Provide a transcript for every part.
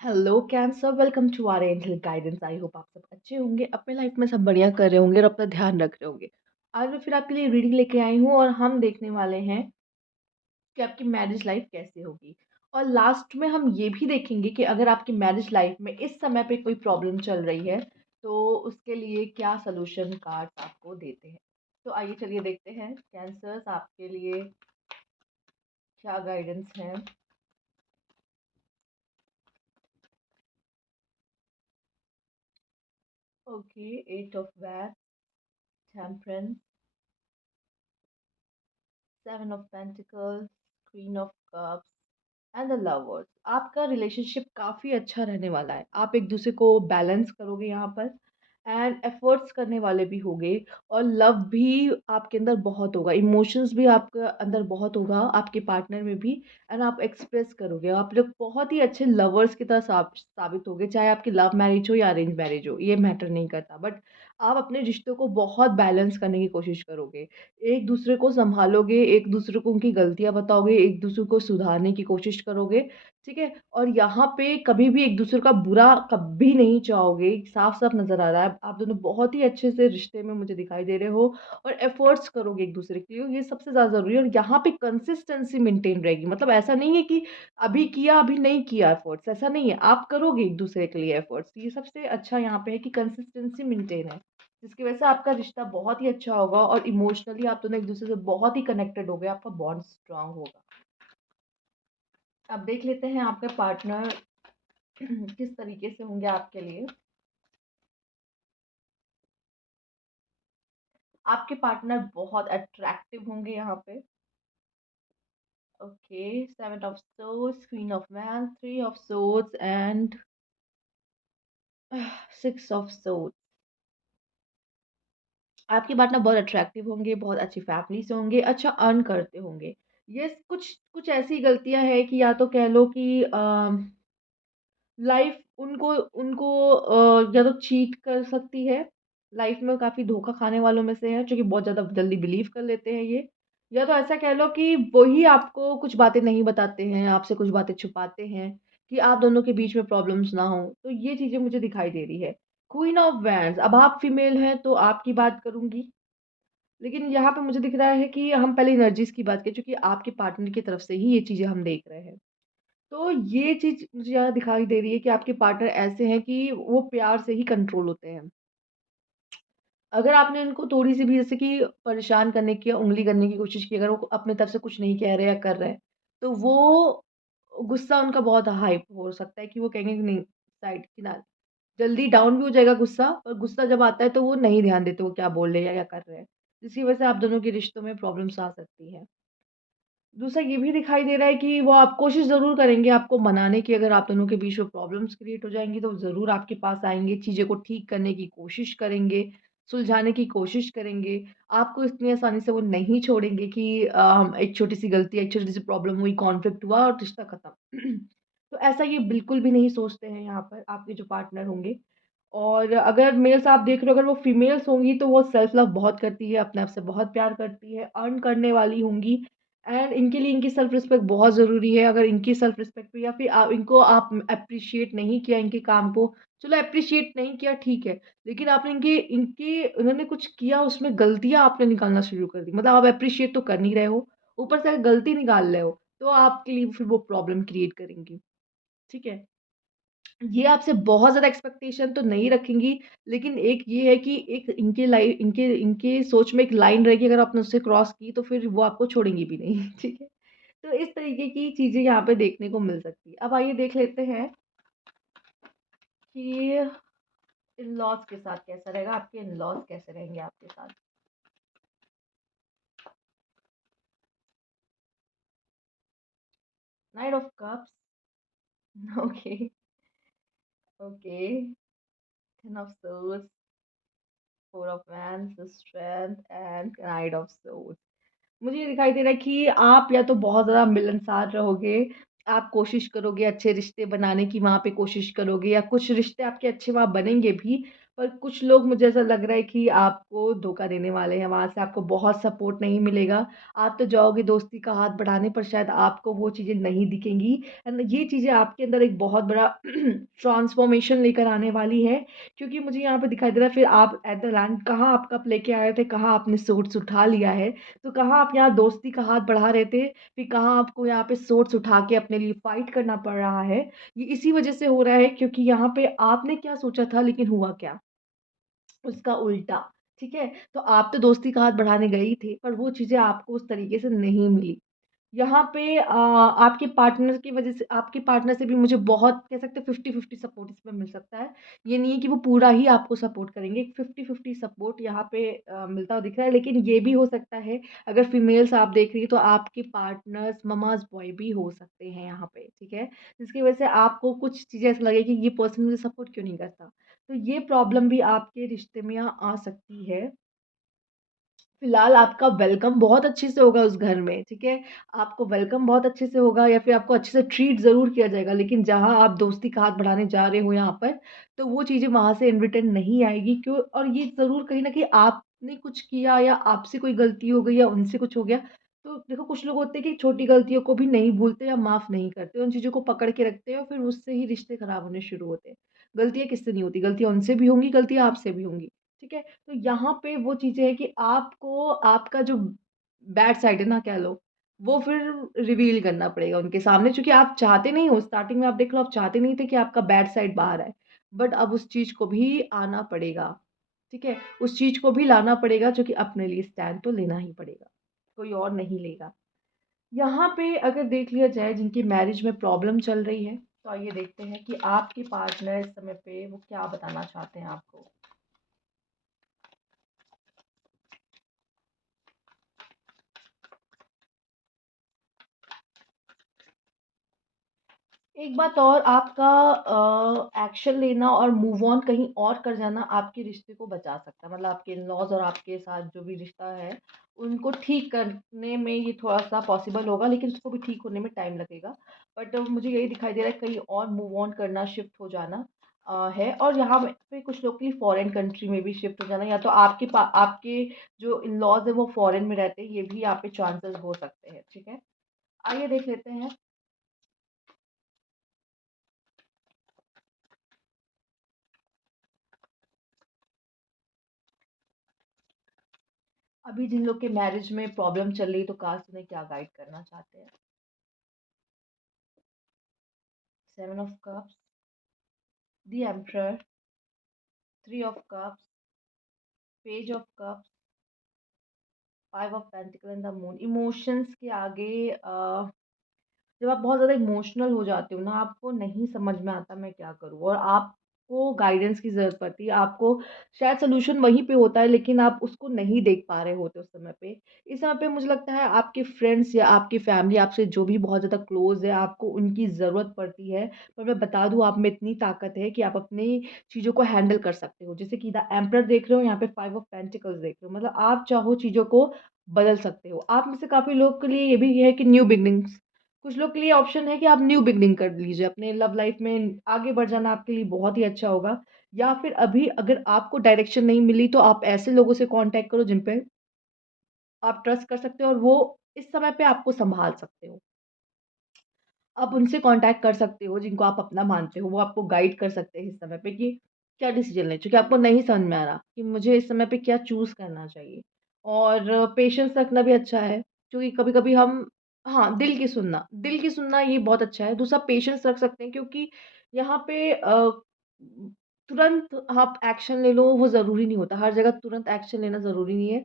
Hello cancer, welcome to our angel guidance. I hope आप सब अच्छे होंगे, अपने लाइफ में सब बढ़िया कर रहे होंगे और अपना ध्यान रख रहे होंगे। आज मैं फिर आपके लिए रीडिंग लेके आई हूँ और हम देखने वाले हैं कि आपकी मैरिज लाइफ कैसे होगी। और लास्ट में हम ये भी देखेंगे कि अगर आपकी मैरिज लाइफ में इस समय पे कोई प्रॉब्लम चल रही है तो उसके लिए क्या सोल्यूशन कार्ड्स आपको देते हैं। तो आइए चलिए देखते हैं कैंसर्स आपके लिए क्या गाइडेंस है। ओके, एट ऑफ वैट, temperance, seven of pentacles, queen of cups and the lovers. आपका रिलेशनशिप काफ़ी अच्छा रहने वाला है। आप एक दूसरे को बैलेंस करोगे यहाँ पर एंड एफर्ट्स करने वाले भी होगे। और लव भी आपके अंदर बहुत होगा, इमोशंस भी आपके अंदर बहुत होगा, आपके पार्टनर में भी। एंड आप एक्सप्रेस करोगे, आप लोग बहुत ही अच्छे लवर्स की तरह साबित होगे। चाहे आपकी लव मैरिज हो या अरेंज मैरिज हो, ये मैटर नहीं करता, बट आप अपने रिश्तों को बहुत बैलेंस करने की कोशिश करोगे। एक दूसरे को सँभालोगे, एक दूसरे को उनकी गलतियाँ बताओगे, एक दूसरे को सुधारने की कोशिश करोगे, ठीक है? और यहाँ पे कभी भी एक दूसरे का बुरा कभी नहीं चाहोगे, साफ-साफ नज़र आ रहा है। आप दोनों बहुत ही अच्छे से रिश्ते में मुझे दिखाई दे रहे हो और एफ़र्ट्स करोगे एक दूसरे के लिए, ये सबसे ज़्यादा ज़रूरी है। और यहाँ पे कंसिस्टेंसी मेंटेन रहेगी, मतलब ऐसा नहीं है कि अभी किया, अभी नहीं किया एफ़र्ट्स, ऐसा नहीं है। आप करोगे एक दूसरे के लिए एफ़र्ट्स, ये सबसे अच्छा यहाँ पे है कि कंसिस्टेंसी मेंटेन है। जिसकी वजह से आपका रिश्ता बहुत ही अच्छा होगा और इमोशनली आप दोनों एक-दूसरे से बहुत ही कनेक्टेड होगे, आपका बॉन्ड स्ट्रॉन्ग होगा। अब देख लेते हैं आपके पार्टनर किस तरीके से होंगे आपके लिए। आपके पार्टनर बहुत अट्रैक्टिव होंगे यहाँ पे। Okay, 7 of swords, queen of wands, 3 of swords and 6 of swords. आपके पार्टनर बहुत अट्रैक्टिव होंगे, बहुत अच्छी फैमिली से होंगे, अच्छा अर्न करते होंगे। ये कुछ कुछ ऐसी गलतियाँ हैं कि या तो कह लो कि लाइफ उनको उनको या तो चीट कर सकती है, लाइफ में काफ़ी धोखा खाने वालों में से है, जो कि बहुत ज़्यादा जल्दी बिलीव कर लेते हैं ये। या तो ऐसा कह लो कि वही आपको कुछ बातें नहीं बताते हैं, आपसे कुछ बातें छुपाते हैं कि आप दोनों के बीच में प्रॉब्लम्स ना हो। तो ये चीज़ें मुझे दिखाई दे रही है। क्वीन ऑफ वैंड्स, अब आप फीमेल हैं तो आपकी बात करूँगी। लेकिन यहाँ पे मुझे दिख रहा है कि हम पहले एनर्जीज़ की बात करें, क्योंकि आपके पार्टनर की तरफ से ही ये चीज़ें हम देख रहे हैं। तो ये चीज़ मुझे ज़्यादा दिखाई दे रही है कि आपके पार्टनर ऐसे हैं कि वो प्यार से ही कंट्रोल होते हैं। अगर आपने उनको थोड़ी-सी भी जैसे कि परेशान करने की या उँगली करने की कोशिश की, अगर वो अपनी तरफ से कुछ नहीं कह रहे या कर रहे हैं, तो वो गुस्सा उनका बहुत हाई हो सकता है कि वो कहेंगे कि नहीं, साइड किनारे। जल्दी डाउन भी हो जाएगा गुस्सा, और गुस्सा जब आता है तो वो नहीं ध्यान देते वो क्या बोल रहे हैं या कर रहे हैं। जिसकी वजह से आप दोनों के रिश्तों में प्रॉब्लम्स आ सकती हैं। दूसरा ये भी दिखाई दे रहा है कि वो आप कोशिश ज़रूर करेंगे आपको मनाने की। अगर आप दोनों के बीच में प्रॉब्लम्स क्रिएट हो जाएँगी तो ज़रूर आपके पास आएँगे, चीज़ें को ठीक करने की कोशिश करेंगे, सुलझाने की कोशिश करेंगे। आपको इतनी आसानी से वो नहीं छोड़ेंगे कि एक छोटी-सी गलती, एक छोटी-सी प्रॉब्लम हुई, कॉन्फ्लिक्ट हुआ और रिश्ता खत्म। तो ऐसा ये बिल्कुल भी नहीं सोचते हैं यहाँ पर आपके जो पार्टनर होंगे। और अगर मेल्स आप देख रहे हो, अगर वो फीमेल्स होंगी तो वो सेल्फ लव बहुत करती है, अपने आप से बहुत प्यार करती है, अर्न करने वाली होंगी। एंड इनके लिए इनकी सेल्फ रिस्पेक्ट बहुत ज़रूरी है। अगर इनकी सेल्फ रिस्पेक्ट पे या फिर इनको आप एप्रिशिएट नहीं किया इनके काम को, चलो एप्रिशिएट नहीं किया ठीक है, लेकिन आपने इनके इनके उन्होंने कुछ किया, उसमें गलतियाँ आपने निकालना शुरू कर दी। मतलब आप एप्रिशिएट तो कर नहीं रहे हो, ऊपर से अगर गलती निकाल रहे हो, तो आपके लिए फिर वो प्रॉब्लम क्रिएट करेंगी, ठीक है? ये आपसे बहुत ज़्यादा एक्सपेक्टेशन तो नहीं रखेंगी, लेकिन एक ये है कि एक इनके इनके सोच में एक लाइन रहेगी, अगर आपने उससे क्रॉस की तो फिर वो आपको छोड़ेंगी भी नहीं, ठीक है? तो इस तरीके की चीज़ें यहाँ पे देखने को मिल सकती है। अब आइए देख लेते हैं कि इन-लॉज़ के साथ कैसा रहेगा, आपके इन-लॉज़ कैसे रहेंगे आपके साथ? Night of cups, okay, okay, 10 of swords, 4 of wands, strength and night of swords. मुझे ये दिखाई दे रहा है कि आप या तो बहुत ज़्यादा मिलनसार रहोगे, आप कोशिश करोगे अच्छे रिश्ते बनाने की, वहाँ पे कोशिश करोगे, या कुछ रिश्ते आपके अच्छे वहाँ बनेंगे भी, पर कुछ लोग मुझे ऐसा लग रहा है कि आपको धोखा देने वाले हैं, वहाँ से आपको बहुत सपोर्ट नहीं मिलेगा। आप तो जाओगे दोस्ती का हाथ बढ़ाने पर शायद आपको वो चीज़ें नहीं दिखेंगी एंड ये चीज़ें आपके अंदर एक बहुत बड़ा ट्रांसफॉर्मेशन लेकर आने वाली है, क्योंकि मुझे यहाँ पे दिखाई दे रहा है फिर आप एट द एंड कहाँ आप कप लेके आए थे, कहाँ आपने सोर्स उठा लिया है। तो कहाँ आप यहाँ दोस्ती का हाथ बढ़ा रहे थे, फिर कहाँ आपको यहाँ पे सोर्स उठा के अपने लिए फाइट करना पड़ रहा है। ये इसी वजह से हो रहा है क्योंकि यहाँ पे आपने क्या सोचा था लेकिन हुआ क्या? उसका उल्टा, ठीक है? तो आप तो दोस्ती का हाथ बढ़ाने गए ही थे, पर वो चीज़ें आपको उस तरीके से नहीं मिली। यहाँ पे आपके पार्टनर की वज़ह से आपके पार्टनर से भी मुझे बहुत कह सकते हैं 50-50 सपोर्ट इसमें मिल सकता है। ये नहीं है कि वो पूरा ही आपको सपोर्ट करेंगे, 50-50 सपोर्ट यहाँ पे मिलता हुआ दिख रहा है। लेकिन ये भी हो सकता है अगर फीमेल्स आप देख रही हैं तो आपके पार्टनर्स ममाज़ बॉय भी हो सकते हैं यहाँ पे, ठीक है? जिसकी वज़ह से आपको कुछ चीज़ें ऐसा लगे कि ये पर्सन मुझे सपोर्ट क्यों नहीं करता? तो ये प्रॉब्लम भी आपके रिश्ते में यहाँ आ सकती है। फिलहाल आपका वेलकम बहुत अच्छे से होगा उस घर में, ठीक है? आपको वेलकम बहुत अच्छे से होगा या फिर आपको अच्छे से ट्रीट ज़रूर किया जाएगा, लेकिन जहाँ आप दोस्ती का हाथ बढ़ाने जा रहे हो यहाँ पर, तो वो चीज़ें वहाँ से इन रिटर्न नहीं आएगी क्यों और ये ज़रूर कहीं न कहीं आपने कुछ किया या आपसे कोई गलती हो गई या उनसे कुछ हो गया। तो देखो कुछ लोग होते हैं कि छोटी गलतियों को भी नहीं भूलते या माफ़ नहीं करते, उन चीज़ों को पकड़ के रखते हैं और फिर उससे ही रिश्ते खराब होने शुरू होते हैं। गलतियाँ किससे नहीं होती, गलतियाँ उनसे भी होंगी, गलतियाँ आपसे भी होंगी, ठीक है? तो यहाँ पे वो चीज़ें हैं कि आपको आपका जो बैड साइड है ना कह लो, वो फिर रिवील करना पड़ेगा उनके सामने क्योंकि आप चाहते नहीं हो स्टार्टिंग में आप देख लो आप चाहते नहीं थे कि आपका बैड साइड बाहर आए। बट अब उस चीज़ को भी आना पड़ेगा, ठीक है? उस चीज़ को भी लाना पड़ेगा क्योंकि अपने लिए स्टैंड तो लेना ही पड़ेगा, कोई और नहीं लेगा। यहाँ पे अगर देख लिया जाए जिनकी मैरिज में प्रॉब्लम चल रही है, तो आइए देखते हैं कि आपके पार्टनर इस समय पे वो क्या बताना चाहते हैं आपको। एक बात और आपका एक्शन लेना और मूव ऑन कहीं और कर जाना आपके रिश्ते को बचा सकता है। मतलब आपके इन-लॉज़ और आपके साथ जो भी रिश्ता है, उनको ठीक करने में ये थोड़ा-सा पॉसिबल होगा, लेकिन उसको भी ठीक होने में टाइम लगेगा। बट मुझे यही दिखाई दे रहा है कहीं और मूव ऑन करना, शिफ्ट हो जाना है और यहाँ पे कुछ लोग के लिए फॉरेन कंट्री में भी शिफ्ट हो जाना या तो आपके जो इन-लॉज़ हैं वो फॉरेन में रहते हैं, ये भी यहाँ पे चांसेस हो सकते हैं, ठीक है? आइए देख लेते हैं अभी जिन लोग के मैरिज में प्रॉब्लम चल रही है तो कास्ट उन्हें क्या गाइड करना चाहते हैं? 7 of cups, the emperor, 3 of cups, page of cups, 5 of pentacle and the moon. Emotions के आगे जब आप बहुत ज़्यादा इमोशनल हो जाते हो ना, आपको नहीं समझ में आता मैं क्या करूँ और आपको गाइडेंस की ज़रूरत पड़ती है। आपको शायद सॉल्यूशन वहीं पे होता है लेकिन आप उसको नहीं देख पा रहे होते उस समय पे। इस समय पे मुझे लगता है आपके फ्रेंड्स या आपकी फैमिली आपसे जो भी बहुत ज़्यादा क्लोज़ है, आपको उनकी ज़रूरत पड़ती है। पर मैं बता दूँ आप में इतनी ताकत है कि आप अपनी चीज़ों को हैंडल कर सकते हो। जैसे कि द एम्परर देख रहे हो, यहाँ पे 5 ऑफ पेंटिकल्स देख रहे हो। मतलब आप चाहो चीज़ों को बदल सकते हो। आप में से काफ़ी लोग के लिए ये भी है कि न्यू बिगिनिंग्स कुछ लोग के लिए ऑप्शन है कि आप न्यू बिगनिंग कर लीजिए अपने लव लाइफ में आगे बढ़ जाना आपके लिए बहुत ही अच्छा होगा या फिर अभी अगर आपको डायरेक्शन नहीं मिली तो आप ऐसे लोगों से कांटेक्ट करो जिन पे आप ट्रस्ट कर सकते हो और वो इस समय पे आपको संभाल सकते हो आप उनसे कांटेक्ट कर सकते हो जिनको आप अपना मानते हो वो आपको गाइड कर सकते हैं इस समय पे कि क्या डिसीजन लें क्योंकि आपको नहीं समझ में आ रहा कि मुझे इस समय पे क्या चूज़ करना चाहिए और पेशेंस रखना भी अच्छा है क्योंकि कभी-कभी हम हाँ, दिल की सुनना ये बहुत अच्छा है। दूसरा पेशेंस रख सकते हैं क्योंकि यहाँ पे तुरंत आप एक्शन ले लो वो ज़रूरी नहीं होता। हर जगह तुरंत एक्शन लेना ज़रूरी नहीं है।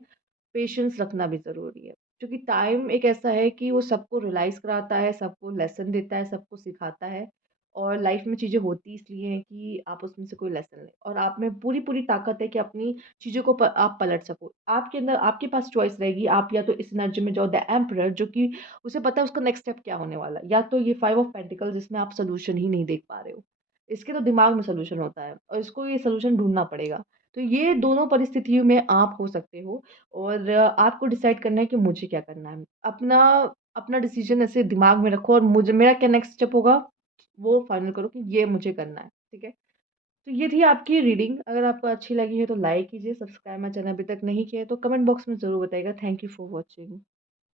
पेशेंस रखना भी ज़रूरी है। क्योंकि टाइम एक ऐसा है कि वो सबको रियलाइज़ कराता है, सबको लेसन देता है, सबको सिखाता है और लाइफ़ में चीज़ें होती इसलिए हैं कि आप उसमें से कोई लेसन लें और आप में पूरी-पूरी ताकत है कि अपनी चीज़ों को आप पलट सको। आपके अंदर आपके पास चॉइस रहेगी, आप या तो इस एनर्जी में जाओ द एम्परर जो कि उसे पता है उसका नेक्स्ट स्टेप क्या होने वाला है या तो ये 5 ऑफ पेंटिकल्स जिसमें आप सॉल्यूशन ही नहीं देख पा रहे हो। इसके तो दिमाग में सॉल्यूशन होता है और इसको ये सॉल्यूशन ढूँढना पड़ेगा। तो ये दोनों परिस्थितियों में आप हो सकते हो और आपको डिसाइड करना है कि मुझे क्या करना है। अपना अपना डिसीज़न ऐसे दिमाग में रखो और मुझे मेरा क्या नेक्स्ट स्टेप होगा, वो फाइनल करो कि ये मुझे करना है, ठीक है? तो ये थी आपकी रीडिंग। अगर आपको अच्छी लगी है तो लाइक कीजिए, सब्सक्राइब माय चैनल अभी तक नहीं किया है तो कमेंट बॉक्स में ज़रूर बताइएगा। Thank you for watching.